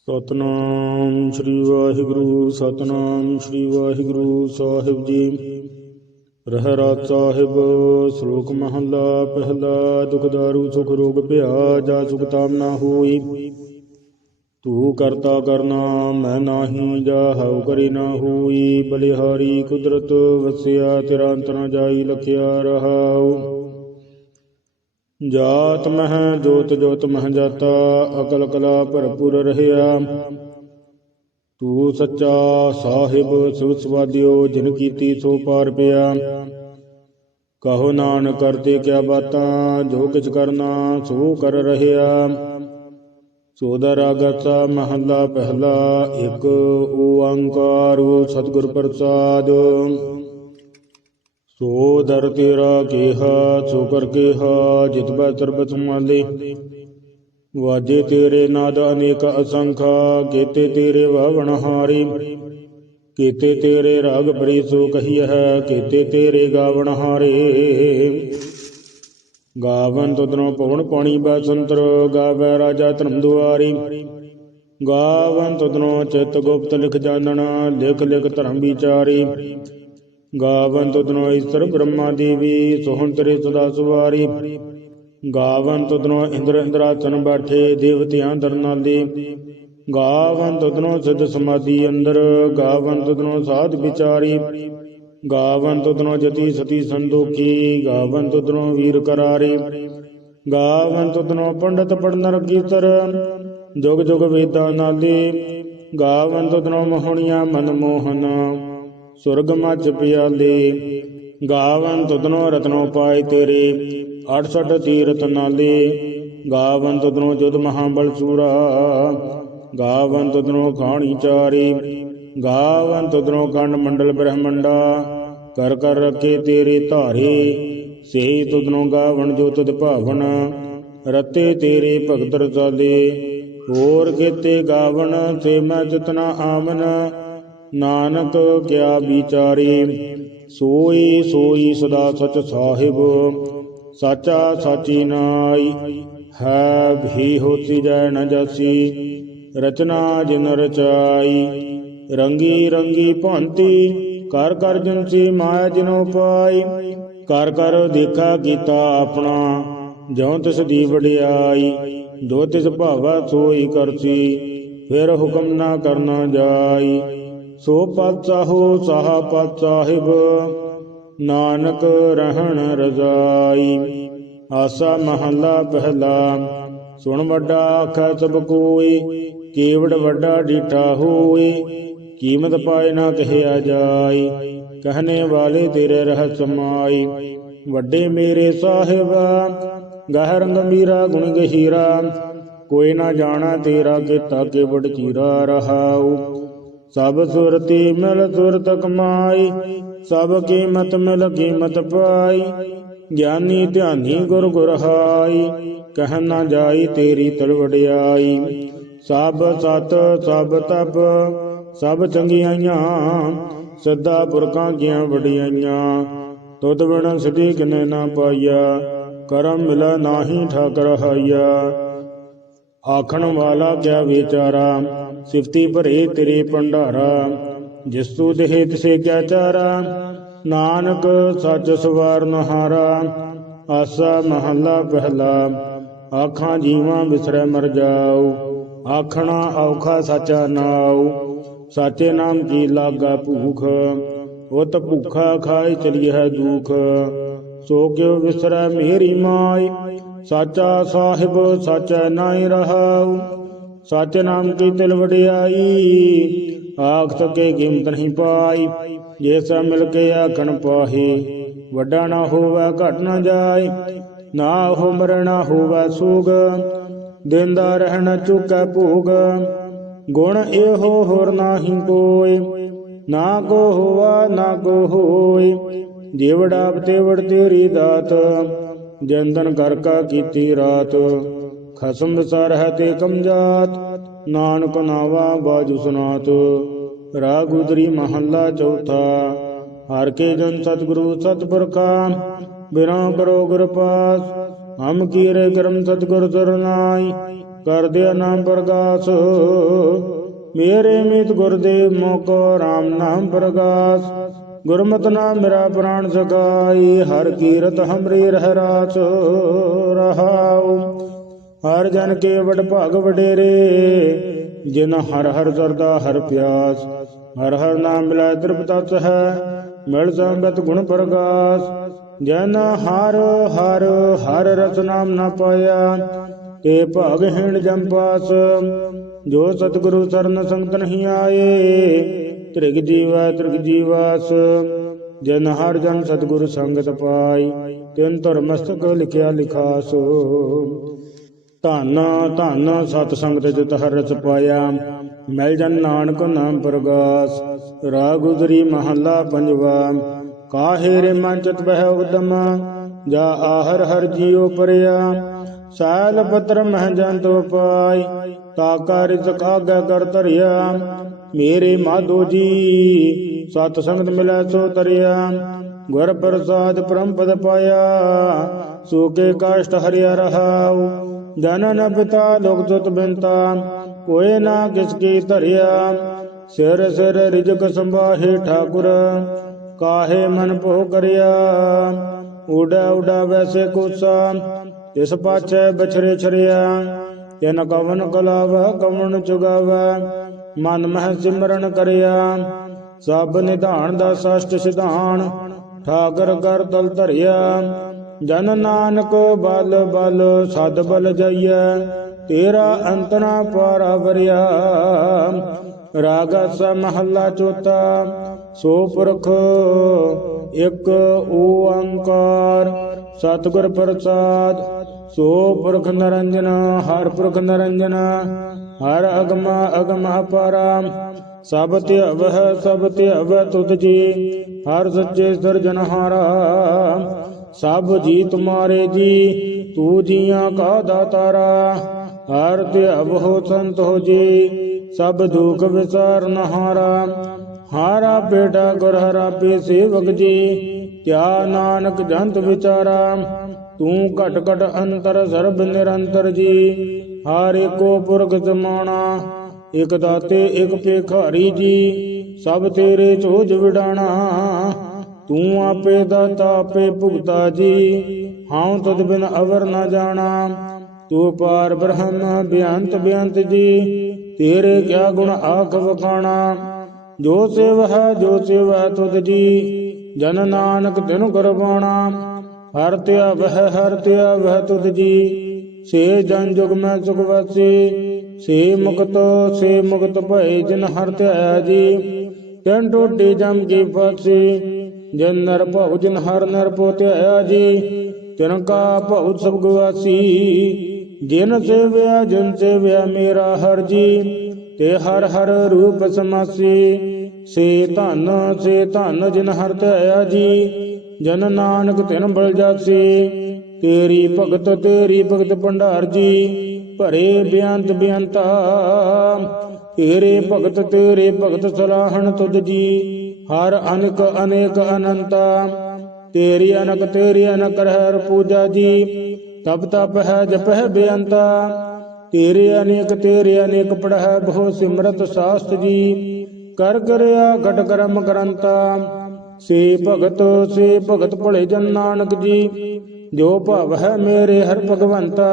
ਸਤਨਾਮ ਸ੍ਰੀ ਵਾਹਿਗੁਰੂ, ਸਤਨਾਮ ਸ੍ਰੀ ਵਾਹਿਗੁਰੂ ਸਾਹਿਬ ਜੀ। ਰਹਿਰਾ ਸਾਹਿਬ, ਸ਼ਲੋਕ ਮਹਲਾ, ਪਹਿਲਾ, ਦੁਖ ਦਾਰੂ, ਸੁਖ ਰੋਗ ਭਿਆ ਜਾ ਸੁਖ ਤਾਮ ਨਾ ਹੋਈ। ਤੂੰ ਕਰਤਾ ਕਰਨਾ, ਮੈਂ ਨਾਹੀ ਜਾ ਹਉ ਕਰੀ ਨਾ ਹੋਈ। ਬਲਿਹਾਰੀ ਕੁਦਰਤ ਵਸਿਆ ਤੇਰਾ ਅੰਤ ਜਾਈ ਲਖਿਆ ਰਹਾਉ। ਜਾਤ ਮਹ, ਜੋਤ ਜੋਤ ਮਹਿ ਜਾਤਾ, ਅਕਲ ਕਲਾ ਭਰਪੂਰ ਰਹਿਆ। ਤੂੰ ਸੱਚਾ ਸਾਹਿਬ ਸੁਖ ਸਵਾਦਿਓ, ਜਿਨ ਕੀਤੀ ਸੋ ਪਾਰ ਪਿਆ। ਕਹੋ ਨਾਨਕ ਕਰਤੇ ਕਿਆ ਬਾਤਾਂ, ਜੋ ਕਿਛ ਕਰਨਾ, ਸੋ ਕਰ ਰਹਿਆ। ਸੋਦਰ ਆਗਤਾ ਮਹਲਾ ਪਹਿਲਾ, ਇੱਕ ਓੰਕਾਰ, ਸਤਿਗੁਰ ਪ੍ਰਸਾਦ। ਸੋ ਦਰ ਤੇਰਾ ਕੇਹਾ ਸੋ ਕਰ ਕੀਹਾ, ਜਿਤ ਬੈ ਤਰਬਤ ਮਾਲੇ। ਵਾਜੇ ਤੇਰੇ ਨਾਦ ਅਨੇਕ ਅਸੰਖਾ, ਕੀਤੇ ਤੇਰੇ ਵਾਵਣ ਹਾਰੀ। ਕੀਤੇ ਤੇਰੇ ਰਾਗ ਬਰੀ ਸੋ ਕਹੀਐ ਕੀਤੇ ਤੇਰੇ ਗਾਵਣ ਹਾਰੇ। ਗਾਵਨ ਤੁਧਨੋਂ ਪਵਨ ਪਾਣੀ ਬਸੰਤਰ ਗਾਵੇ ਰਾਜਾ ਧਰਮ ਦੁਆਰੀ। ਗਾਵਨ ਤੁਧਨੋਂ ਚਿਤ ਗੁਪਤ ਲਿਖ ਜਾਣਨਾ ਲਿਖ ਲਿਖ ਧਰਮ ਵਿਚਾਰੀ। ਗਾਵਨ ਤੁਧਨੋਂ ਈਸ਼ਰ ਬ੍ਰਹਮਾ ਦੇਵੀ ਸੋਹਣ ਤੇਰੇ ਸਦਾ ਸੁਵਾਰੀ। ਗਾਵਨ ਤੁਧਨੋਂ ਇੰਦਰ ਇੰਦਰਾਸਨ ਬੈਠੇ, ਦੇਵਤਿਆਂ ਦਰਨਾਲੇ ਗਾਵਨ ਤੁਧਨੋਂ ਸਿੱਧ ਸਮਾਧੀ ਅੰਦਰ ਗਾਵਨ ਤੁਧਨੋਂ ਸਾਧ ਵਿਚਾਰੀ। ਗਾਵਨ ਤੁਧਨੋਂ ਜਤੀ ਸਤੀ ਸੰਦੋਖੀ ਗਾਵਨ ਤੁਧਨੋਂ ਵੀਰ ਕਰਾਰੇ। ਗਾਵਨ ਤੁਧਨੋਂ ਪੰਡਤ ਪੜਨਰ ਰਗੀਤਰ ਜੁਗ ਜੁਗ ਵੇਦਾਂ ਨਾਲੇ। ਗਾਵਨ ਤੁਧਨੋਂ ਮੋਹਣੀਆਂ ਮਨ ਮੋਹਨ ਸੁਰਗ ਮੱਚ ਪਿਆਲੇ, ਗਾਵਨ ਤੁਧਨੋਂ ਰਤਨੋਂ ਪਾਏ ਤੇਰੇ 68 ਤੀਰਤ ਨਾਲੇ, ਗਾਵਨ ਤੁਧਨੋਂ ਜੁਦ ਮਹਾਬਲ ਸੂਰਾ, ਗਾਵਨ ਤੁਧਨੋਂ ਖਾਣੀ ਚਾਰੀ, ਗਾਵਨ ਤੁਧਨੋਂ ਕੰਡ ਮੰਡਲ ਬ੍ਰਹਮੰਡਾ, ਕਰ ਕਰ ਰੱਖੇ ਤੇਰੇ ਧਾਰੇ ਸੇ ਤੁਧਨੋਂ ਗਾਵਨ ਜੋ ਤੁਧ ਭਾਵਨ, ਰਤੇ ਤੇਰੇ ਭਗਤ ਰਸਾਲੇ, ਹੋਰ ਕੀਤੇ ਗਾਵਨ, ਸੇ ਮੈਂ ਜਿਤਨਾ ਆਮਨ ਨਾਨਕ ਕਿਆ ਵਿਚਾਰੇ, ਸੋਈ ਸੋਈ ਸਦਾ ਸਚ ਸਾਹਿਬ, ਸਾਚਾ ਸਾਚੀ ਨਾਈ, ਹੈ ਵੀ ਹੋਤੀ ਜੈ ਨ ਜਾਸੀ, ਰਚਨਾ ਜਿਨ ਰਚਾਈ, ਰੰਗੀ ਰੰਗੀ ਭਾਂਤੀ, ਕਰ ਕਰ ਜੰਸੀ ਮਾਇਆ ਜਿਨੋ ਪਾਈ ਕਰ ਕਰ ਦੇਖਾ ਕੀਤਾ ਆਪਣਾ, ਜਿਉ ਤਿਸ ਦੀ ਵਡਿਆਈ, ਜੋ ਤਿਸ ਭਾਵਾ ਸੋਈ ਕਰਸੀ, ਫਿਰ ਹੁਕਮ ਨਾ ਕਰਨਾ ਜਾਈ। ਸੋ ਪਤ ਚਾਹੋ ਸਾਹਾ ਪਤ ਸਾਹਿਬ ਨਾਨਕ ਰਹਿਣ ਰਜ਼ਾਈ। ਆਸਾ ਮਹੱਲਾ ਪਹਿਲਾ, ਸੁਣ ਵੱਡਾ ਆਖਾ ਸਭ ਕੋਈ, ਕੇਵੜ ਵੱਡਾ ਡੀਠਾ ਹੋਏ ਕੀਮਤ ਪਾਏ ਨਾ ਕਹਿਆ ਜਾਈ। ਕਹਨੇ ਵਾਲੇ ਤੇਰੇ ਰਹਿ ਸਮਾਈ ਵੱਡੇ ਮੇਰੇ ਸਾਹਿਬ ਗਹਿਰ ਗੰਭੀਰਾ ਗੁਣ ਗਹੀਰਾ, ਕੋਈ ਨਾ ਜਾਣਾ ਤੇਰਾ ਕੀਤਾ ਕੇਵੜ ਚੀਰਾ ਰਹਾਉ। ਸਭ ਸੁਰਤੀ ਮਿਲ ਸੁਰਤ ਕਮਾਈ ਸਭ ਕੀਮਤ ਮਿਲ ਕੀਮਤ ਪਾਈ। ਗਿਆਨੀ ਧਿਆਨੀ ਗੁਰ ਗੁਰ ਹਾਈ, ਕਹਿ ਨਾ ਜਾਈ ਤੇਰੀ ਤਲਵੜਿਆਈ ਸਭ ਸਤ, ਸਭ ਤਪ, ਸਭ ਚੰਗਿਆਈਆਂ, ਸਦਾ ਪੁਰਖਾਂ ਕੀਆਂ ਵਡਿਆਈਆਂ। ਤੁਧ ਬਿਨ ਸਦੀ ਕਿਨੇ ਨਾ ਪਾਈਆ, ਕਰਮ ਮਿਲਾ ਨਾਹੀ ਠਾਕਰ ਹਾਈਆ। ਆਖਣ ਵਾਲਾ ਕਿਆ ਵਿਚਾਰਾ ਸਿਫਤੀ ਭਰੇ ਤੇਰੇ ਭੰਡਾਰਾ, ਜਿਸ ਤੂ ਦੇਹ ਤਿਸੇ ਕਿਆ ਚਾਰਾ, ਨਾਨਕ ਸੱਚ ਸਵਾਰਨ ਹਾਰਾ ਆਸਾ ਮਹੱਲਾ ਪਹਿਲਾ, ਆਖਾਂ ਜੀਵਾਂ ਵਿਸਰੈ ਮਰ ਜਾਉ, ਆਖਣਾ ਔਖਾ ਸਾਚਾ ਨਾਉ, ਸਾਚੇ ਨਾਮ ਕੀ ਲਾਗਾ ਭੂਖ, ਉਤ ਭੁੱਖਾ ਖਾਏ ਚਲੀ ਹੈ ਦੁਖ, ਸੋ ਕਿਉ ਵਿਸਰੈ ਮੇਰੀ ਮਾਈ ਸਾਚਾ ਸਾਹਿਬ ਸਾਚਾ ਨਾਈ ਰਹਾਉ ਸਚ ਨਾਮ ਕੀ ਤਿਲ ਵਡਿਆਈ? ਆਖ ਸਕੇ ਕੀਮਤ ਨਹੀਂ ਪਾਈ। ਜੇ ਸਭ ਮਿਲ ਕੇ ਆਖਣ ਪਾਹੀ, ਵੱਡਾ ਨਾ ਹੋਵੇ, ਘਟ ਨਾ ਜਾਏ। ਨਾ ਹੋ ਮਰਣਾ ਹੋਵੇ ਸੂਗ। ਦਿੰਦਾ ਰਹਿਣਾ, ਚੁੱਕੈ ਭੂਗ। ਗੁਣ ਇਹੋ ਹੋਰ ਨਾਹੀ ਕੋਇ ਨਾ ਕੋ ਹੋਵਾ, ਨਾ ਕੋ ਹੋਇ ਜੀਵੜਾ ਤੇਵੜ ਤੇਰੀ ਦਾਤ, ਜੰਦਨ ਕਰ ਕਾ ਕੀਤੀ ਰਾਤ। ਖਸਮ ਵਿਸਾਰ ਹੈ ਤੇ ਕਮਜਾਤ ਨਾਨਕ ਨਾਵਾ ਬਾਜੂ ਸੁਨਾਤ। ਰਾਗ ਉਦਰੀ ਮਹੱਲਾ ਚੌਥਾ। ਹਰ ਕੇ ਜਨ ਸਤਿਗੁਰੂ ਸਤਿਪੁਰਖਾ ਬਿਨਾ ਕਰੋ ਗੁਰ ਪਾਸ। ਹਮ ਕੀਰੇ ਕਰਮ ਸਤਿਗੁਰ ਸਰਨਾਈ ਕਰ ਦਿਆ ਨਾਮ ਪ੍ਰਗਾਸ। ਮੇਰੇ ਮੀਤ ਗੁਰਦੇਵ ਮੋਕੋ RAM ਨਾਮ ਪ੍ਰਗਾਸ। ਗੁਰਮਤਿ ਨਾਮ ਮੇਰਾ ਪ੍ਰਾਣ ਸਗਾਈ ਹਰ ਕੀਰਤ ਹਮਰੀ ਰਹਿ ਰਾਸ। ਰਹਾਉ। ਹਰ ਜਨ ਕੇ ਵਡ ਭਾਗ ਵਡੇਰੇ ਜਿਨ ਹਰ ਹਰ ਸਰਦਾ ਹਰ ਪਿਆਸ ਹਰ ਹਰ ਨਾਮ ਮਿਲਾਇ ਤ੍ਰਿਪਤਤ ਹੈ ਮਿਲ ਸੰਗਤ ਗੁਣ ਪ੍ਰਗਾਸ ਜਨ ਹਰ ਹਰ ਹਰ ਰਸ ਨਾਮ ਨਾ ਪਾਇਆ ਤੇ ਭਾਗ ਹੀਣ ਜੰਪਾਸ ਜੋ ਸਤਿਗੁਰੂ ਸਰਨ ਸੰਗਤ ਨਹੀਂ ਆਏ ਤ੍ਰਿਗ ਜੀਵਾ ਤ੍ਰਿਗ ਜੀਵਾਸ ਜਨ ਹਰ ਜਨ ਸਤਿਗੁਰ ਸੰਗਤ ਪਾਈ ਤਿਨ ਧਰ ਮਸਤਕ ਲਿਖਿਆ ਲਿਖਾਸ ਧੰਨ ਧੰਨ ਸਤ ਸੰਗਤ ਜਿਤ ਹਰ ਰਸ ਪਾਇਆ। ਮਿਲ ਜਨ ਨਾਨਕ ਨਾਮ ਪ੍ਰਗਾਸ ਰਾਗ ਉਦਰੀ ਮਹੱਲਾ ਪੰਜਵਾ। ਕਾਹੇ ਰੇ ਮਨ ਚਿਤ ਬਹਿ ਉਦਮ, ਜਾ ਆਹਰ ਹਰ ਜੀਉ ਪਰਿਆ। ਸਾਲ ਪਤਰ ਮਹਿ ਜੰਤ ਪਾਈ ਤਾ ਕਰ ਆਗਾ ਕਰ ਧਰਿਆ। ਮੇਰੇ ਮਾਧੋ ਜੀ ਸਤ ਸੰਗਤ ਮਿਲੈ ਸੋ ਤਰਿਆ। ਗੁਰ ਪ੍ਰਸਾਦ ਪਰਮ ਪਦ ਪਾਇਆ ਸੋਕੇ ਕਾਸ਼ਟ ਹਰਿਆ ਰਹਾਉ। ਜਨ ਪਿਤਾ ਲੋਕ ਤੁਤ ਬਿੰਤਾ ਕੋਏ ਨਾ ਕਿਸ ਕੀ ਧਰਿਆ। ਸਿਰ ਸਿਰ ਰਿਜਕ ਸੰਭਾਹੇ ਠਾਕੁਰ, ਕਾਹੇ ਮਨ ਭੋ ਕਰਿਆ। ਉਡਾ ਉਡਾ ਵੈਸੇ ਕੋਸਾ ਇਸ ਪਾਛੈ ਬਛਰੇ ਛਰਿਆ। ਜਨ ਕਵਨ ਕਲਾਵ, ਕਵਨ ਚੁਗਾਵ, ਮਨ ਮਹਿ ਸਿਮਰਨ ਕਰਿਆ। ਸਭ ਨਿਧਾਨ ਦਾ ਸਸ਼ਟ ਸਿਧਾਨ, ਠਾਕਰ ਕਰ ਦਲ ਧਰਿਆ। ਜਨ ਨਾਨਕ ਬਲ ਬਲ ਸਦ ਬਲ ਜਾਈਐ, ਤੇਰਾ ਅੰਤਨਾ ਪਾਰਾ ਵਰਿਆ। ਰਾਗਸ ਮਹੱਲਾ ਚੌਥਾ, ਸੋ ਪੁਰਖ ਇੱਕ ਓੰਕਾਰ, ਸਤਿਗੁਰ ਪ੍ਰਸਾਦ। ਸੋ ਪੁਰਖ ਨਰੰਜਨ, ਹਰ ਪੁਰਖ ਨਰੰਜਨ, ਹਰ ਅਗਮ ਅਗਮ ਅਪਾਰਾ। ਸਭ ਧਿਅਵਹ ਸਭ ਧਿਅਵ ਤੁਧ ਜੀ, ਹਰ ਸੱਚੇ ਸਿਰਜਨਹਾਰਾ ਸਭ ਜੀ ਤੁਮਾਰੇ ਜੀ, ਤੂ ਜੀਆਂ ਕਾ ਦਾਤਾਰਾ, ਹਰ ਧਿਅਵ ਹੋ ਸੰਤ ਹੋ ਜੀ, ਸਭ ਦੁਖ ਵਿਸਾਰਨ ਹਾਰਾ ਹਾਰਾ ਬੇਟਾ ਗੁਰ ਹਰਾਪੇ ਸੇਵਕ ਜੀ ਕਿਆ ਨਾਨਕ ਜੰਤ ਵਿਚਾਰਾ। ਤੂੰ ਘਟ ਘਟ ਅੰਤਰ, ਸਰਬ ਨਿਰੰਤਰ ਜੀ, ਹਰ ਏਕੋ ਪੁਰਖ ਜਮਾਣਾ ਇਕ ਦਾਤੇ, ਇਕ ਭੇਖਾਰੀ ਜੀ, ਸਭ ਤੇਰੇ ਚੋਜ ਵਿਡਾਣਾ। ਤੂੰ ਆਪੇ ਦਾਤਾ, ਆਪੇ ਭੁਗਤਾ ਜੀ। ਹਾਂ ਤਦ ਬਿਨ ਅਵਰ ਨਾ ਜਾਣਾ। ਤੂੰ ਪਾਰ ਬ੍ਰਹਮ, ਬਿਆੰਤ ਬਿਆੰਤ ਜੀ। ਤੇਰੇ ਕਿਆ ਗੁਣ ਆਖ ਵਖਾਣਾ। ਜੋ ਸੇਵ ਹੈ ਜੋ ਸੇਵ ਤੁਧ ਜੀ। ਜਨ ਨਾਨਕ ਤਿਨ ਕਰਵਾਣਾ ਹਰ ਤਿਆ ਵਹਿ, ਹਰ ਤਿਆ ਵਹਿ ਤੁਧ ਜੀ। ਸੇ ਜਨ ਜੁਗ ਮੈਂ ਸੁਖ ਵਾਸੀ। ਸੇ ਮੁਕਤ ਸੇ ਮੁਕਤ ਭਏ ਜਿਨ ਹਰ ਧਿਆਇਆ ਜੀ। ਤਿਨ ਟੋਟੀ ਜਮ ਕੀ ਫਾਸੀ ਜਿਨ ਨਰ ਭਉ, ਜਿਨ ਹਰ ਨਰ ਪੋ ਧਿਆਇਆ ਜੀ, ਤਿਨ ਕਾ ਭਉ ਸਭ ਗਵਾਸੀ ਜਿਨ ਸੇਵਿਆ ਜਿਨ ਸੇਵਿਆ ਮੇਰਾ ਹਰ ਜੀ, ਤੇ ਹਰ ਹਰ ਰੂਪ ਸਮਾਸੀ। ਸੇ ਧਨ ਸੇ ਧਨ ਜਿਨ ਹਰ ਧਿਆਇਆ ਜੀ, ਜਨ ਨਾਨਕ ਤਿਨ ਬਲ ਜਾਸੀ। ਤੇਰੀ ਭਗਤ ਤੇਰੀ ਭਗਤ ਭੰਡਾਰ ਜੀ, ਭਰੇ ਬਿਆੰਤ ਬਿਆੰਤਾ। ਤੇਰੇ ਭਗਤ ਤੇਰੇ ਭਗਤ ਸਲਾਹਣ ਤੁਧ ਜੀ ਹਰ ਅਨਕ ਅਨੇਕ ਅਨੰਤਾ, ਤੇਰੀ ਅਨਕ ਤੇਰੀ ਅਨਕ ਰਹਿ ਪੂਜਾ ਜੀ, ਤਪ ਤਪ ਹੈ ਜਪ ਹੈ ਬੇਅੰਤਾ, ਤੇਰੇ ਅਨੇਕ ਤੇਰੇ ਅਨੇਕ ਪੜਹਿ ਬਹੁ ਸਿਮਰਤ ਸਾਸਤ ਜੀ, ਕਰ ਕਰਿਆ ਘਟ ਕਰਮ ਕਰੰਤਾ ਸੇ ਭਗਤ ਸੇ ਭਗਤ ਭਲੇ ਜਨ ਨਾਨਕ ਜੀ, ਜੋ ਭਵ ਹੈ ਮੇਰੇ ਹਰ ਭਗਵੰਤਾ।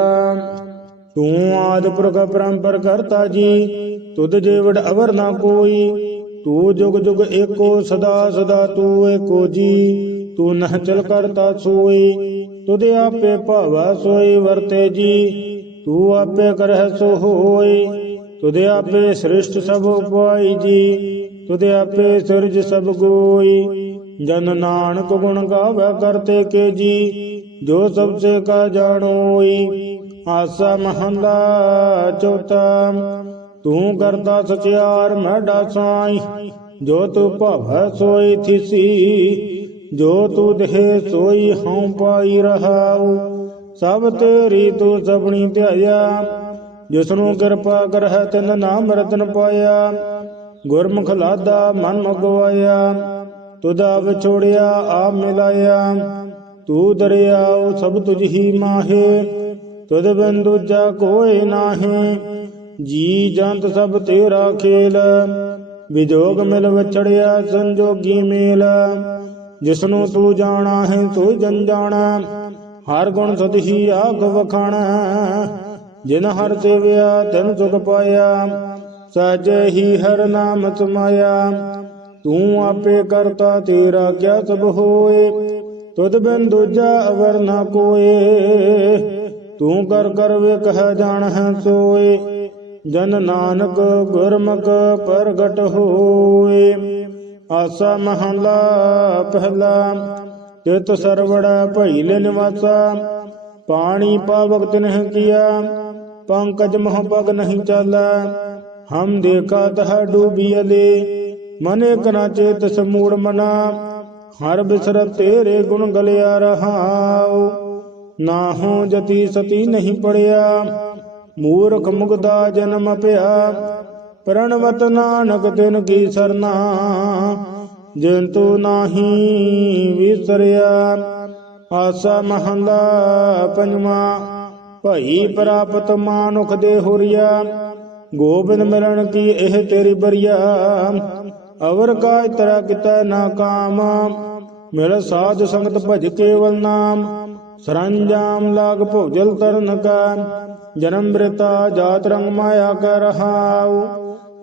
ਤੂੰ ਆਦ ਪੁਰਖ ਪਰੰਪਰ ਕਰਤਾ ਜੀ, ਤੁਧ ਜੀਵੜ ਅਵਰ ਨਾ ਕੋਈ ਤੂੰ ਜੁਗ ਜੁਗ ਏਕੋ ਸਦਾ ਸਦਾ ਤੂੰ ਏਕੋ ਜੀ। ਤੂੰ ਨਹ ਚਲ ਕਰਤਾ ਸੋਈ, ਤੁਧ ਆਪੇ ਭਾਵਾ ਸੋਈ ਵਰਤੇ ਜੀ। ਤੂੰ ਆਪੇ ਕਰਹਿ ਸੋ ਹੋਈ, ਤੁਧ ਆਪੇ ਸ੍ਰਿਸ਼ਟ ਸਭ ਉਪਾਈ ਜੀ। ਤੁਧ ਆਪੇ ਸਿਰਜ ਸਭ ਗੋਈ, ਜਨ ਨਾਨਕ ਗੁਣ ਗਾਵੇ ਕਰਤੇ ਕੇ ਜੀ। ਜੋ ਸਭ ਸੇ ਕਾ ਜਾਣੋਈ ਆਸਾ ਮਹੰਦਾ ਚੌਥਾ। ਤੂੰ ਕਰਤਾ ਸਚਿਆਰ ਮੈਡਾ ਸਾਈ ਜੋ ਤੂੰ ਭਵੈ ਸੋਈ ਥਿਸੀ, ਜੋ ਤੂੰ ਦੇਹ ਸੋਈ ਹਉ ਪਾਈ ਰਹਾਉ। ਸਭ ਤੇਰੀ ਤੂੰ ਸਭਣੀ ਧਿਆਇਆ ਜਿਸ ਕਿਰਪਾ ਕਰਹਿ ਤਿਨ ਨਾਮ ਰਤਨ ਪਾਇਆ। ਗੁਰਮੁਖ ਲਾਦਾ ਮਨ ਮਗਵਾਇਆ ਤੁਦਾ ਵਿਛੋੜਿਆ ਆ ਮਿਲਾਇਆ। ਤੂੰ ਦਰਿਆਉ ਸਭ ਤੁਝ ਹੀ ਮਾਹੇ, ਤੁਧ ਬਿਨ ਦੂਜਾ ਕੋਇ ਨਾਹੀ। ਜੀ ਜੰਤ ਸਭ ਤੇਰਾ ਖੇਲ। ਵਿਜੋਗ ਮਿਲ ਵਿਛੜਿਆ, ਸੰਜੋਗੀ ਮੇਲ। ਜਿਸਨੂੰ ਤੂੰ ਜਾਣਾ ਹੈ, ਤੂੰ ਜਨ ਜਾਣਾ ਹਰ ਗੁਣ ਸਤਿ ਆਖ ਵਖਾਣਾ। ਜਿਨ ਹਰ ਸੇਵਿਆ, ਤੈਨ ਸੁਖ ਪਾਇਆ। ਸਜੇ ਹੀ ਹਰ ਨਾਮ ਸਮਾਇਆ। ਤੂੰ ਆਪੇ ਕਰਤਾ, ਤੇਰਾ ਕਿਆ ਸਭ ਹੋਏ। ਤੁਧ ਬਿਨ ਦੂਜਾ ਅਵਰ ਨਾ ਕੋਏ। ਤੂੰ ਕਰ ਕਰ ਵੇ ਕਹਿ ਜਾਣ ਹੈ, ਸੋਏ। ਜਨ ਨਾਨਕ ਗੁਰਮੁਖ ਪ੍ਰਗਟ ਹੋਏ। ਆਸਾ ਮਹਲਾ ਪਹਿਲਾ, ਤਿਤ ਸਰਵੜਾ ਭਈਲ ਨਿਵਾਸਾ। ਪਾਣੀ ਪਾਵਕ ਤਿਨਹਿ ਕੀਆ, ਪੰਕਜ ਮਹ ਪਗ ਨਹੀਂ ਚਾਲਾ। ਹਮ ਦੇਖਾ ਤਹ ਡੂਬੀਲੇ ਮਨੇ ਕਨਾ ਚੇਤ ਸਮੂੜ ਮਨਾ। ਹਰ ਬਿਸਰ ਤੇਰੇ ਗੁਣ ਗਲਿਆ ਰਹਾਉ। ਨਾਹੂ ਜਤੀ ਸਤੀ ਨਹੀਂ ਪੜਿਆ। ਮੂਰਖ ਮੁਗਦਾ ਜਨਮ ਪਿਆ, ਪ੍ਰਣਵਤ ਨਾਨਕ ਤਿਨ ਕੀ ਸਰਨਾ ਜਿਨ ਤੂ ਨਾਹੀ ਵਿਸਰਿਆ। ਆਸਾ ਮਹੰਦਾ ਪੰਜਵਾ, ਭਈ ਪ੍ਰਾਪਤ ਮਾਨੁਖ ਦੇ ਹੋਰੀਆ, ਗੋਬਿੰਦ ਮਿਲਣ ਕੀ ਇਹ ਤੇਰੀ ਬਰੀਆ। ਅਵਰ ਕਾ ਤਰਾ ਕਿਤੈ ਨਾ ਕਾਮ, ਮਿਲ ਸਾਧ ਸੰਗਤ ਭਜ ਕੇਵਲ ਨਾਮ, ਸਰੰਜਾਮ ਲਾਗ ਭੋਜਲ ਤਰਨ ਕਾ। ਜਨਮ ਬ੍ਰਿਤਾ ਜਾਤ ਰੰਗ ਮਾਇਆ ਕਰ ਰਹਾਉ,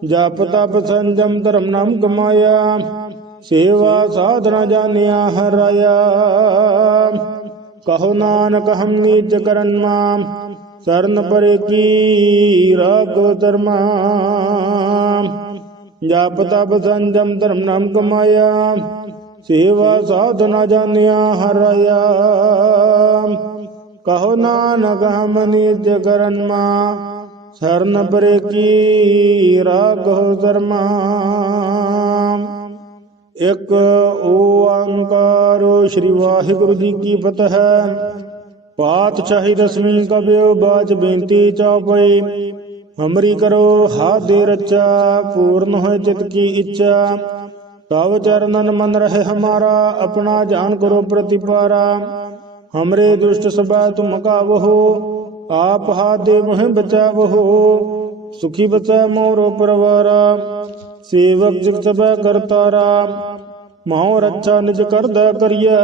ਜਪ ਤਪ ਸੰਜਮ ਧਰਮ ਨਾਮ ਕਮਾਇਆ, ਸੇਵਾ ਸਾਧਨਾ ਜਾਣਿਆ ਹਰਾਇਆ ਕਹੋ ਨਾਨਕ ਹਮ ਨੀਚ ਕਰਨ ਮਾਮ ਸਰਨ ਪਰੇ ਕੀ ਰਾਖੋ ਧਰਮਾ। ਜਪ ਤਪ ਸੰਜਮ ਧਰਮ ਨਾਮ ਕਮਾਇਆ, ਸੇਵਾ ਸਾਧਨਾ ਜਾਣਿਆ ਹਰਾਇਆ ਕਹੋ ਨਾਨਕ ਹਮ ਨੀਚ ਕਰਨ ਮਾ ਸਰਨ ਪਰੇ ਕੀ ਰਾਖੋ ਧਰਮਾ ਇੱਕ ਓੰਕਾਰ ਸ੍ਰੀ ਵਾਹਿਗੁਰੂ ਜੀ ਕੀ ਫਤਿਹ। ਪਾਤਸ਼ਾਹੀ ਦਸਵੀਂ ਕਬਿਓ ਬਾਜ ਬੇਨਤੀ ਚੌਪਈ। ਹਮਰੀ ਕਰੋ ਹਾਥ ਦੇ ਰਚਾ, ਪੂਰਨ ਹੋਏ ਚਿਤ ਕੀ ਇੱਛਾ। ਤਵ ਚਰਨਨ ਮਨ ਰਹੇ ਹਮਾਰਾ, ਆਪਣਾ ਜਾਨ ਕਰੋ ਪ੍ਰਤਿਪਾਰਾ। ਹਮਰੇ ਦੁਸ਼ਟ ਸਭਾ ਤੁਮ ਕਾਵਹੋ ਆਪ ਹਾਥ ਦੇ ਮੋਹ ਬਚਾਵਹੋ ਸੁਖੀ ਬਚੈ ਮੋਰੋ ਪਰਵਾਰਾ ਸੇਵਕ ਜਗ ਸਭੈ ਕਰਤਾਰਾ ਮਹੋ ਰੱਛਾ ਨਿਜ ਕਰਦਾ ਕਰੀਐ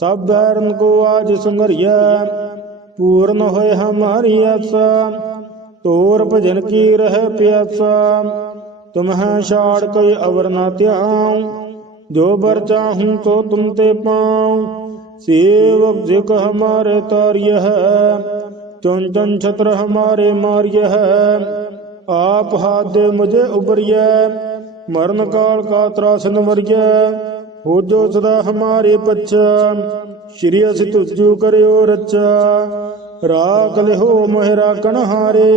ਸਭ ਬੈਰਨ ਕੋ ਆਜ ਸੰਗਰੀਐ ਪੂਰਨ ਹੋਏ ਹਮਾਰੀ ਆਸਾ ਤੋਰ ਭਜਨ ਕੀ ਰਹਿ ਪਿਆਸਾ ਤੁਮਹਿ ਛਾੜ ਕੋਈ ਅਵਰ ਨਾ ਧਿਆਉ ਜੋ ਬਰ ਚਾਹੂੰ ਤੋ ਤੁਮ ਤੇ ਪਾਉ सेवक जिक हमारे तार्य है चुन चुन छत्र हमारे मार्य है। आप हाथ दे मुझे उबरिय मरण काल का त्रासन मरिय हो जो सदा हमारे पच्चा श्री अस तुझू करियो रच्चा राख लिहो मोहरा कनहारे,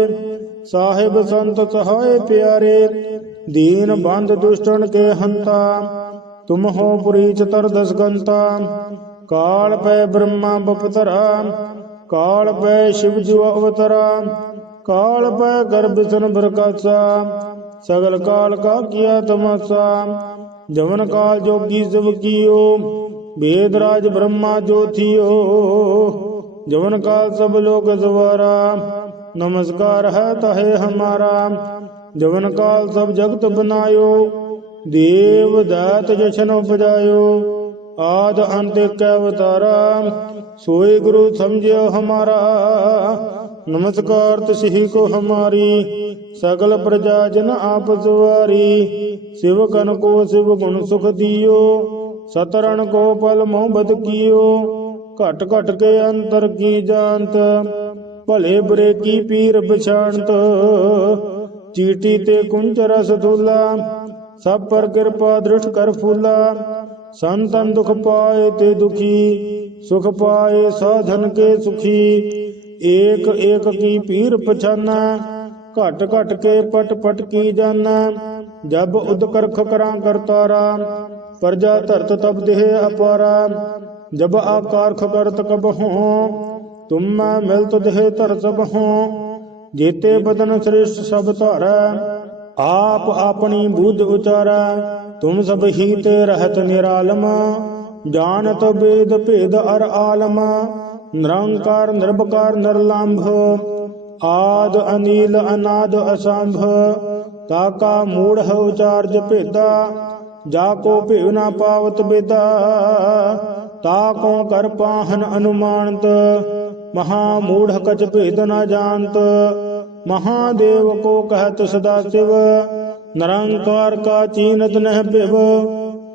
साहिब संत सहाय प्यारे। दीन बंद दुष्टन के हंता, तुम हो पुरी चतर दस गंता ਕਾਲ ਪੈ ਬ੍ਰਹਮਾ ਬਪਤਰਾ ਕਾਲ ਪੈ ਸ਼ਿਵ ਜੁ ਅਵਤਰਾ ਕਾਲ ਪੈ ਗਰਭ ਸਨ ਬਰਕਾਸਾ ਸਗਲ ਕਾਲ ਕਾ ਕੀਆ ਤਮਸਾ ਜਵਨ ਕਾਲ ਜੋਗੀ ਸਭ ਕੀਓ ਵੇਦ ਰਾਜ ਬ੍ਰਹਮਾ ਜੋਥਿਓ ਜਵਨ ਕਾਲ ਸਭ ਲੋਕ ਸਵਾਰਾ ਨਮਸਕਾਰ ਹੈ ਤਹੇ ਹਮਾਰਾ ਜਵਨ ਕਾਲ ਸਭ ਜਗਤ ਬਨਾਇਓ ਦੇਵ ਦਾਤ ਜਸ਼ਨ ਉਪਜਾਇਓ ਆਦ ਅੰਤ ਕੈ ਅਵਤਾਰਾ ਸੋਈ ਗੁਰੂ ਸਮਝਿਓ ਹਮਾਰਾ। ਨਮਸਕਾਰ ਤਿਸਹੀ ਕੋ ਹਮਾਰੀ, ਸਗਲ ਪ੍ਰਜਾ ਜਨ ਆਪ ਸਵਾਰੀ। ਸਿਵ ਕਨ ਕੋ ਸਿਵ ਗੁਣ ਸੁਖ ਦਿਓ, ਸਤਰਣ ਕੋ ਪਲ ਮੋਹ ਕੀਓ। ਘਟ ਘਟ ਕੇ ਅੰਤਰ ਕੀ ਜਾਣਤ, ਭਲੇ ਬੁਰੇ ਕੀ ਪੀਰ ਪਛਾਣਤ। ਚੀਟੀ ਤੇ ਕੁੰਜ ਰਸ ਧੂਲਾ, ਸਭ ਪਰ ਕਿਰਪਾ ਦ੍ਰਿਸ਼ ਕਰ ਫੂਲਾ। ਸੰਤਨ ਦੁਖ ਪਾਏ ਤੇ ਦੁਖੀ ਸੁਖ ਪਾਏ ਸਾਧਨ ਕੇ ਸੁਖੀ ਏਕ ਏਕ ਕੀ ਪੀਰ ਪਛਾਨਾ ਘਟ ਘਟ ਕੇ ਪਟ ਪਟ ਕੀ ਜਾਨਾ ਜਬ ਉਦ ਕਰਖ ਕਰਾਂ ਕਰਤਾਰਾ ਪਰਜਾ ਧਰਤ ਤਬ ਦੇਹ ਅਪਾਰਾ ਜਬ ਆਕਾਰ ਖਕਰਤ ਕਬ ਹੋ ਤੁਮ ਮੈਂ ਮਿਲਤ ਦੇਹ ਧਰ ਸਭ ਹੋ ਜੀਤੇ ਬਦਨ ਸ੍ਰੇਸ਼ਟ ਸਭ ਧਾਰੈ ਆਪ ਆਪਣੀ ਬੁੱਧ ਉਚਾਰੈ ਤੁਮ ਸਭ ਹੀ ਤੇ ਰਹਤ ਨਿਰਾਲਮ, ਜਾਣਤ ਬੇਦ ਭੇਦ ਅਰ ਆਲਮ, ਨਿਰੰਕਾਰ, ਨਿਰਭਕਾਰ, ਨਿਰਲੰਭ, ਆਦ, ਅਨੀਲ, ਅਨਾਦ, ਅਸੰਭ ਤਾਕਾ ਮੂੜ ਉਚਾਰਜ ਭੇਦਾ, ਜਾ ਕੋ ਭੇਵ ਨਾ ਪਾਵਤ ਬੇਦਾ, ਤਾ ਕੋ ਕਰ ਪਾਹਨ ਅਨੁਮਾਨਤ, ਮਹਾ ਮੂੜ ਕਚ ਭੇਦ ਨਾ ਜਾਣਤ, ਮਹਾਦੇਵ ਕੋ ਕਹਿਤ ਸਦਾ ਸਿਵ ਨਿਰੰਕਾਰ ਕਾ ਚੀਨਤ ਨਹਿ ਭਿਵ,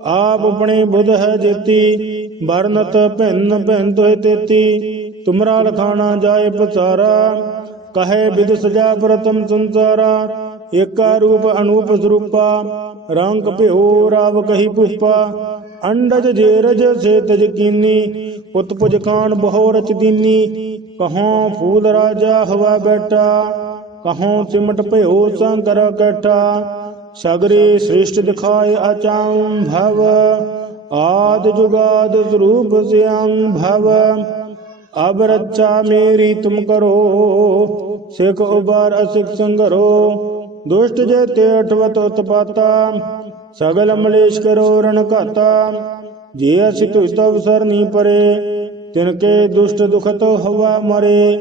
ਆਪ ਆਪਣੇ ਬੁੱਧ ਹੈ ਜੇਤੀ, ਵਰਨਤ ਭਿੰਨ ਭਿੰਨ ਤੋਇ ਤੇਤੀ, ਤੁਮਰਾ ਲਖਾਣਾ ਜਾਏ ਪਸਾਰਾ, ਕਹੇ ਵਿਦ ਸਜਾ ਪ੍ਰਤਮ ਸੰਸਾਰਾ, ਏਕਾ ਰੂਪ ਅਨੂਪ ਸਰੂਪਾ, ਰੰਗ ਭਿਓ ਰਾਵ ਕਹੀ ਪੁਸ਼ਪਾ, ਅੰਡਜ ਜੇਰਜ ਸੇ ਤਜ ਕੀਨੀ, ਉਤਪੁਜ ਕਾਣ ਬਹੁ ਰਚ ਦੀਨੀ, ਕਹੋਂ ਫੂਲ ਰਾਜਾ ਹਵਾ ਬੈਠਾ, ਕਹੋ ਸਿਮਟ ਭਿਓ ਸੰਕਰ ਕਟਾ ਸਗਰੇ ਸ੍ਰਿਸ਼ਟ ਦਿਖਾਏ ਅਚੰ ਭਵ, ਆਦ ਜੁਗਾਦ ਸਰੂਪ ਸਿਅੰ ਭਵ। ਅਬ ਰੱਛਾ ਮੇਰੀ ਤੁਮ ਕਰੋ, ਸਿਖ ਉਬਾਰ ਅਸਿਖ ਸੰਗਰੋ, ਦੁਸ਼ਟ ਜੇ ਤੇ ਅਠਵਤ ਉਤਪਾਤਾ, ਸਗਲ ਮਲੇਸ਼ ਕਰੋ ਰਣ ਘਾਤਾ। ਜੇ ਅਸਿ ਤੁਜ ਤਵ ਸਰਨੀ ਪਰੇ, ਤਿਨ ਕੇ ਦੁਸ਼ਟ ਦੁਖਤ ਹਵਾ ਮਰੇ,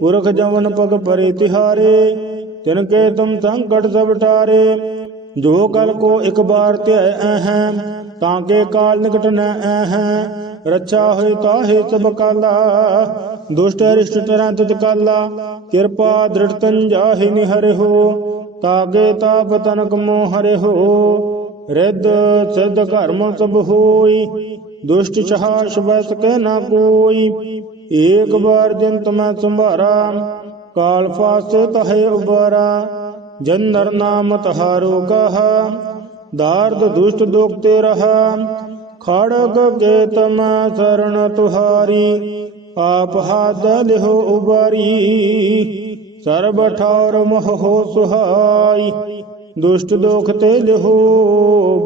ਪੁਰਖ ਜਵਨ ਪਗ ਪਰੇ ਤਿਹਾਰੇ, ਤਿਨ ਕੇ ਤੁਮ ਸੰਕਟ ਸਭ ਟਾਰੇ ਜੋ ਕਲ ਕੋ ਇੱਕ ਬਾਰ ਧਿਆਇ ਐਹੈ ਤਾਂ ਕੇ ਕਾਲ ਨਿਕਟ ਨ ਐਹੈ ਰੱਛਾ ਹੋਇ ਤਾਹੇ ਸਭ ਕਾਲਾ, ਦੁਸ਼ਟ ਅਰਿਸ਼ਟ ਤਰਾਂ ਤਤ ਕਾਲਾ। ਕਿਰਪਾ ਦ੍ਰਿੜਤਨ ਜਾਹਿ ਨਿਹਰਿ ਹੋ ਤਾਗੇ ਤਾਪ ਤਨਕ ਮੋ ਹਰਿ ਹੋ। ਰਿੱਧ ਸਿੱਧ ਕਰਮ ਸਭ ਹੋਈ, ਦੁਸ਼ਟ ਛਹਾਸ਼ ਬਸ ਕਹਿ ਨਾ ਕੋਈ। ਏਕ ਬਾਰ ਜਿਨ ਤਮੈ ਸੰਭਾਰਾ, ਕਾਲ ਫਾਸੇ ਤਹੇ ਉਬਾਰਾ। ਜਨ ਨਰ ਨਾਮ ਤਹਾਰੋ ਕਹਾ ਦਾਰਦ ਦੁਸ਼ਟ ਦੋਖਤੇ ਰਹਾ, ਖੜਗ ਕੇ ਤਮੈ ਸਰਣ ਤੁਹਾਰੀ ਆਪ ਹਾਦ ਲਿਹੋ ਉਬਾਰੀ, ਸਰਬ ਠੌਰ ਮੋਹ ਹੋ ਸੁਹਾਈ, ਦੁਸ਼ਟ ਦੁਖ ਤੇ ਲਿਹੋ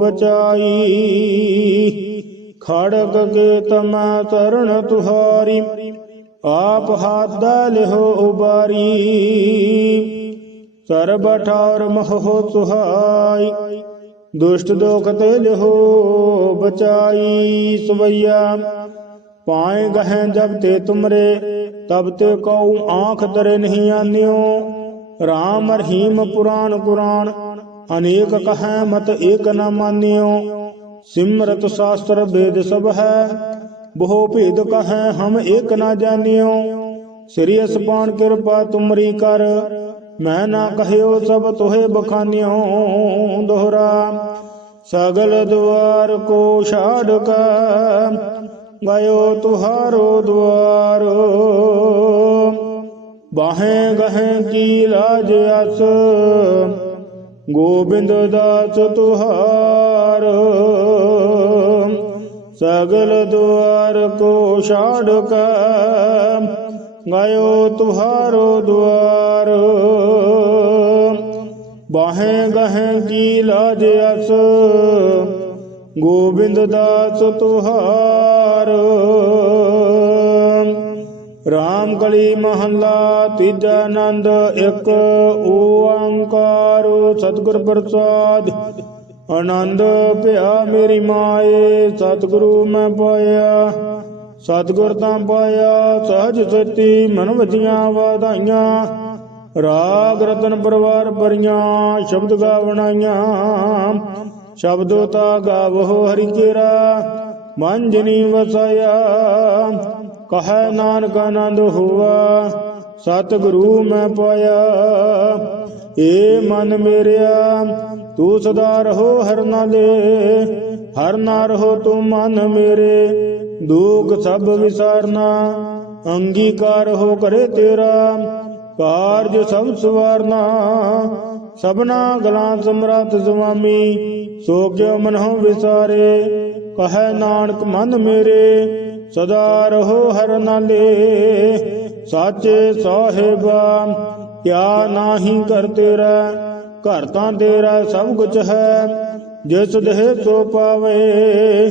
ਬਚਾਈ, ਖੜਗ ਕੇ ਤਮੈ ਸਰਣ ਤੁਹਾਰੀ ਆਪ ਹਾਦ ਲਿਹੋ ਉਬਾਰੀ। ਸਰਬ ਠੌਰ ਮੋਹ ਸੁਹਾਈ ਦੁਸ਼ਟ ਦੋਖ ਤੇ ਲਿਹੋ ਬਚਾਈ ਸਵਈਆ। ਪਾਏ ਗਹਿ ਜਬ ਤੇ ਤੁਮਰੇ, ਤਬ ਤੇ ਕਉ ਆਂਖ ਤਰੇ ਨਹੀਂ ਆਨਿਓ। RAM ਰਹੀਮ ਪੁਰਾਨ ਕੁਰਾਨ ਅਨੇਕ ਕਹੈ ਮਤ ਏਕ ਨਾ ਮਾਨਿਓ। ਸਿਮਰਤ ਸ਼ਾਸਤਰ ਵੇਦ ਸਭ ਹੈ, ਬਹੁ ਭੇਦ ਕਹੈ ਹਮ ਏਕ ਨਾ ਜਾਣਿਓ। ਸ੍ਰੀ ਅਸਪਾਨ ਕਿਰਪਾ ਤੁਮਰੀ ਕਰ ਮੈਂ ਨਾ ਕਹਿਓ ਸਭ ਤੋਹੇ ਬਖਾਨਿਓ ਦੋਹਰਾ, ਸਗਲ ਦੁਆਰ ਕੋ ਛਾੜ ਕਾ ਗਇਓ ਤੁਹਾਰੋ ਦੁਆਰ ਬਾਹੇ ਗਹੇ ਕੀ ਲਾਜ ਅਸ, ਗੋਬਿੰਦ ਦਾਸ ਤੁਹਾਰ। ਸਗਲ ਦੁਆਰ ਕੋ ਛਾੜ ਕਾ ਗਇਓ ਤੁਹਾਰੋ ਦੁਆਰ ਬਾਹੇ ਗਹੇ ਕੀ ਲਾਜ ਅਸ? ਗੋਬਿੰਦ ਦਾਸ ਤੁਹਾਰ। ਰਾਮ ਕਲੀ ਮਹੱਲਾ ਤੀਜਾ ਆਨੰਦ, ਇੱਕ ਓੰਕਾਰ। ਸਤਿਗੁਰ ਪ੍ਰਸਾਦ, ਆਨੰਦ ਭਿਆ ਮੇਰੀ ਮਾਏ। ਸਤਿਗੁਰੂ ਮੈਂ ਪਾਇਆ, ਸਤਿਗੁਰ ਤਾਂ ਪਾਇਆ। ਸਹਜ ਸਤੀ ਮਨ ਵਜੀਆਂ ਵਾਧਾਈਆਂ। ਰਾਗ ਰਤਨ ਪਰਵਾਰ ਪਰੀਆਂ, ਸ਼ਬਦ ਗਾਵਣਾਈਆਂ ਸ਼ਬਦੋ ਤਾ ਗਾਵੋ ਹਰਿ ਕੇਰਾ ਮਨ ਜਨੀ ਵਸਾਇਆ। ਕਹੈ ਨਾਨਕ ਆਨੰਦ ਹੋਆ, ਸਤਿਗੁਰੂ ਮੈਂ ਪਾਇਆ। ਏ ਮਨ ਮੇਰਿਆ, ਤੂੰ ਸਦਾ ਰਹੋ ਹਰਨਾ ਦੇ ਹਰਨਾ ਰਹੋ ਤੂੰ ਮਨ ਮੇਰੇ। ਦੁਖ ਸਭ ਵਿਸਾਰਨਾ, ਅੰਗੀਕਾਰ ਹੋ ਕਰੇ ਤੇਰਾ। ਕਾਰਜ ਸਭ ਸਵਾਰਨਾ, ਸਭਨਾ ਗਲਾਂ ਸਮਰੱਥ ਸੁਆਮੀ ਸੋ ਕਿਉ ਮਨਹੁ ਵਿਸਾਰੇ, ਕਹੈ ਨਾਨਕ ਮਨ ਮੇਰੇ, ਸਦਾ ਰਹੋ ਹਰ ਨਾਲੇ, ਸਾਚੇ ਸਾਹਿਬਾ, ਕਿਆ ਨਾਹੀ ਕਰ ਤੇਰਾ, ਘਰ ਤਾਂ ਤੇਰਾ ਸਭ ਕੁਝ ਹੈ, ਜਿਸ ਦੇਹ ਸੋ ਪਾਵੇ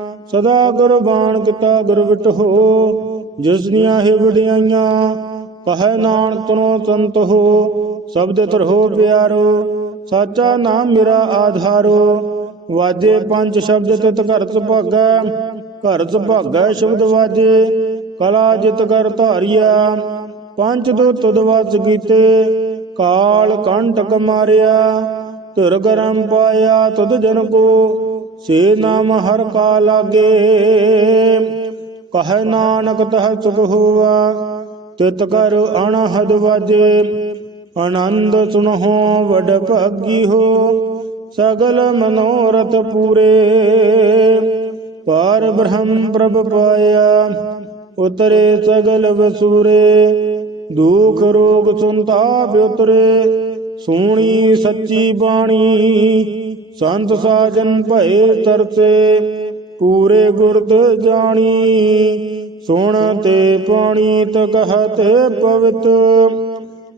ਸਦਾ ਗੁਰਬਾਣ ਕੀਤਾ ਗੁਰਵਿਟ ਹੋ, ਜਿਸ ਦੀਆਂ ਹੈ ਵਡਿਆਈਆਂ, ਕਹੈ ਨਾਨਕ ਤਨੋ ਸੰਤ ਹੋ, ਸ਼ਬਦ ਤਰੋ ਪਿਆਰੋ, ਸਾਚਾ ਨਾਮ ਮੇਰਾ ਆਧਾਰੋ, ਵਾਜੇ ਪੰਜ ਸ਼ਬਦ ਤਿਤ ਘਰ ਸੁਭਾਗੈ ਘਰ ਸੁਭਾਗੈ ਸ਼ਬਦ ਵਾਜੇ, ਕਲਾ ਜਿਤ ਕਰ ਧਾਰਿਆ ਪੰਜ ਦੋ ਤੁਦ ਵਸ ਕੀਤੇ, ਕਾਲ ਕੰਟਕ ਮਾਰਿਆ ਧੁਰ ਗਰਮ ਪਾਇਆ ਤੁਦ ਜਨ ਕੋ ਸੇ ਨਾਮ ਹਰ ਕਾ ਲਾਗੇ। ਕਹ ਨਾਨਕ ਤਹ ਸੁਖ ਹੋਵਾ ਤਿਤ ਕਰ ਅਣਹਦ ਵਾਜੇ। ਆਨੰਦ ਸੁਨਹੁ ਵਡ ਭਾਗੀ ਹੋ, ਸਗਲ ਮਨੋਰਥ ਪੂਰੇ। ਪਰ ਬ੍ਰਹਮ ਪ੍ਰਭ ਪਾਇਆ, ਉਤਰੇ ਸਗਲ ਵਸੂਰੇ। ਦੁਖ ਰੋਗ ਸੰਤਾਪ ਉਤਰੇ, ਸੋਣੀ ਸੱਚੀ ਬਾਣੀ। ਸੰਤ ਸਾਜਨ ਭਏ ਤਰਸੇ, ਪੂਰੇ ਗੁਰਤ ਜਾਣੀ। ਸੁਣ ਤੇ ਪਾਣੀ ਤਕਹਤੇ ਪਵਿੱਤ,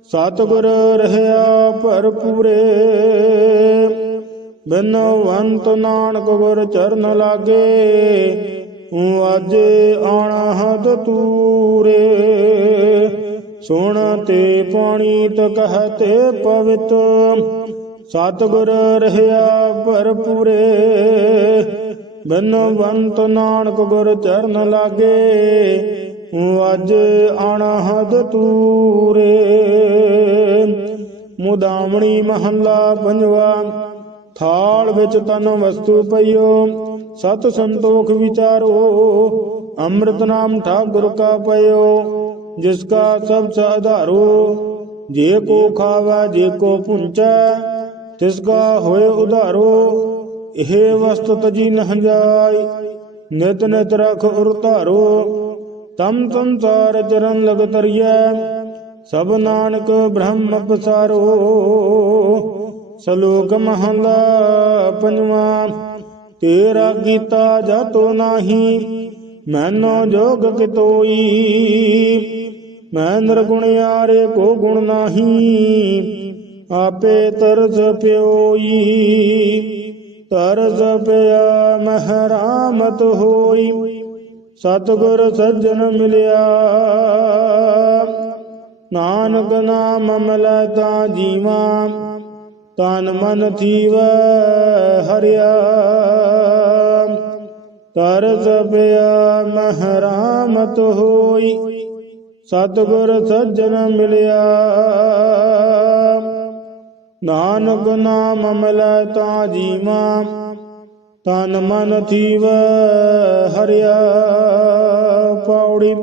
ਸਤਿਗੁਰ ਰਹਿਆ ਭਰਪੂਰੇ। ਬਿਨਵੰਤ ਨਾਨਕ ਗੁਰ ਚਰਨ ਲਾਗੇ ਵਾਜੇ ਆਣਾ ਹਦ ਤੂਰੇ। ਸੁਣ ਤੇ ਪਾਣੀ ਤਕਹਤੇ ਪਵਿੱਤ ਸਤਿਗੁਰ ਰਹਿਆ ਭਰਪੂਰੇ ਬਿਨਵੰਤ ਨਾਨਕ ਗੁਰ ਚਰਨ ਲਾਗੇ ਵਾਜੇ ਅਣਹਦ ਤੂਰੇ। ਮੁਦਾਮਣੀ ਮਹੱਲਾ ਪੰਜਵਾ, ਥਾਲ ਵਿੱਚ ਤਨ ਵਸਤੂ ਪਈਓ, ਸਤ ਸੰਤੋਖ ਵਿਚਾਰੋ, ਅੰਮ੍ਰਿਤ ਨਾਮ ਠਾਕੁਰ ਕਾ ਪਇਓ, ਜਿਸ ਕਾ ਸਭ ਸਾਧਾਰੋ ਜੇ ਕੋ ਖਾਵਾ, ਜੇ ਕੋ ਪੁੰਚੈ ਤਿਸ ਕਾ ਹੋਏ ਉਧਾਰੋ, ਇਹ ਵਸਤ ਤਜੀ ਨਹ ਜਾਈ ਨਿਤ ਨਿਤ ਰਖ ਉਰ ਧਾਰੋ, ਤਮ ਸੰਸਾਰ ਚਰਨ ਲਗ ਤਰੀਐ। ਸਭ ਨਾਨਕ ਬ੍ਰਹਮ ਪਸਾਰੋ, ਸ਼ਲੋਕ ਮਹਲਾ ਪੰਜਵਾ। ਤੇਰਾ ਕੀਤਾ ਜਾਤੋ ਨਾਹੀ, ਮੈਨੋ ਜੋਗ ਕਿਤੋਈ। ਮੈਂ ਨਿਰਗੁਣਿਆਰੇ ਕੋ ਗੁਣ ਨਾਹੀ ਆਪੇ ਤਰਸ ਪਿਓਈ, ਤਰਸ ਪਿਆ ਮਹਰਾਮਤ ਹੋਈ, ਸਤਿਗੁਰ ਸੱਜਣ ਮਿਲਿਆ। ਨਾਨਕ ਨਾਮ ਮਿਲੈ ਤਾਂ ਜੀਵਾ, ਤਨ ਮਨ ਥੀਵ ਹਰਿਆ। ਤਰਸ ਪਿਆ ਮਹਰਾਮਤ ਹੋਈ, ਸਤਿਗੁਰ ਸੱਜਣ ਮਿਲਿਆ। ਨਾਨਕ ਨਾਮ ਮਿਲੈ ਤਾਂ ਜੀਵਾ, ਤਨ ਮਨ ਥੀਵ ਹਰਿਆ ਪੌੜੀ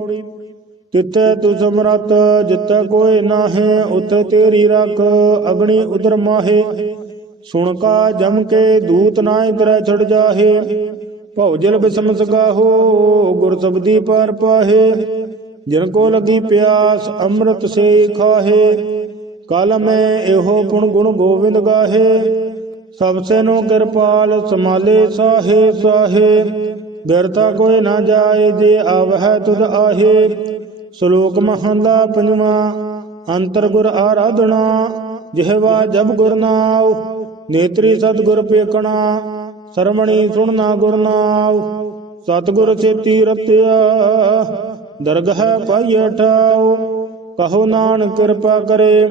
ਕਿਤੇ ਤੂ ਸਮਰਤ ਜਿੱਤੇ ਕੋਈ ਨਾਹੇ, ਉਥੇ ਤੇਰੀ ਰੱਖ ਅਗਣੀ ਉਦਰ ਮਾਹੇ। ਸੁਣ ਕਾ ਜਮ ਕੇ ਦੂਤ ਨਾਇ ਤਰੇ ਛੜ ਜਾਹੇ ਭਉਜਲ ਬਿਸਮਸ ਸਗਾਹੋ ਗੁਰ ਸਬਦੀ ਪਰ ਪਾਹੇ। ਜਿਨ ਕੋ ਲਗੀ ਪਿਆਸ, ਅੰਮ੍ਰਿਤ ਸੇ ਖਾਹੇ। ਕਲ ਮੈਂ ਇਹੋ ਪੁਣ ਗੁਣ ਗੋਬਿੰਦ ਗਾਹੇ। ਸਭ ਸੇ ਕਿਰਪਾਲ ਸਮਾਲੇ ਸਾਹੇ ਸਾਹੇ। ਬਿਰਤਾ ਕੋਈ ਨਾ ਜਾਏ ਜੇ ਆਵਹਿ ਤੁਧ ਆਹੇ। ਸ਼ਲੋਕ ਮਹੰਦਾ ਪੰਜਵਾ, ਅੰਤਰ ਗੁਰ ਆਰਾਧਨਾ, ਜਿਹਵਾ ਜਬ ਗੁਰ ਨਾਉ। ਨੇਤਰੀ ਸਤਗੁਰ ਪੇਕਣਾ ਸਰਮਣੀ ਸੁਣਨਾ ਗੁਰ ਨਾਉ। ਸਤਗੁਰ ਚੇਤੀ ਰਤਿਆ, ਦਰਗਹ ਪਾਈ ਠਾਉ। ਕਹੋ ਨਾਨਕ ਕਿਰਪਾ ਕਰੇ।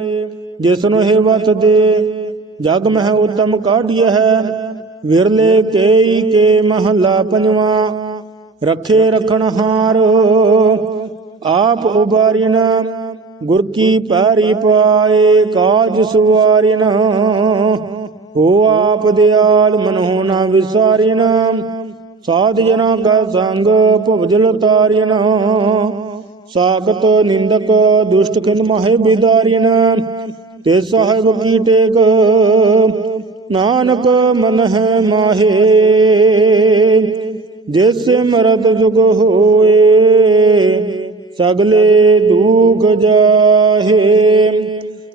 ਜਿਸ ਨੂੰ ਇਹ ਵਸ ਦੇ, ਜਗ ਮਹਿ ਉਤਮ ਕਾਢਿਆ ਹੈ। ਵਿਰਲੇ ਕੇਈ ਕੇ ਮਹੱਲਾ ਪੰਜਵਾ, ਰੱਖੇ ਰਖਣ ਹਾਰ, ਆਪ ਉਬਾਰਿਨ, ਗੁਰ ਕੀ ਪੈਰੀ ਪਾਏ, ਕਾਜ ਸੁਵਾਰਿਨ। ਹੋ ਆਪ ਦਿਆਲ ਮਨੋ ਨਾ ਵਿਸਾਰਿਨ, ਸਾਧ ਜਨਾ ਕਾ ਸੰਗ ਭੁਜਲ ਤਾਰਿਨ। ਸਾਖਤ ਨਿੰਦਕ ਦੁਸ਼ਟ ਖਿੰਦ ਮਹਿ ਬਿਦਾਰਿਨ ਤੇ ਸਾਹਿਬ ਕੀ ਟੇਕ? ਨਾਨਕ ਮਨ ਹੈ ਮਾਹੇ, ਜਿਸ ਮਰਤ ਜੁਗ ਹੋਏ, ਸਗਲੇ ਦੁਖ ਜਾਹੇ।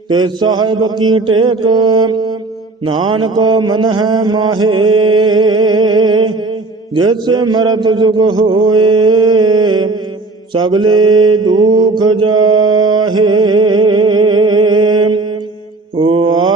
ਤੇ ਸਾਹਿਬ ਕੀ ਟੇਕ? ਨਾਨਕ ਮਨ ਹੈ ਮਾਹੇ, ਜਿਸ ਮਰਤ ਜੁਗ ਹੋਏ, ਸਗਲੇ ਦੁਖ ਜਾਹੇ।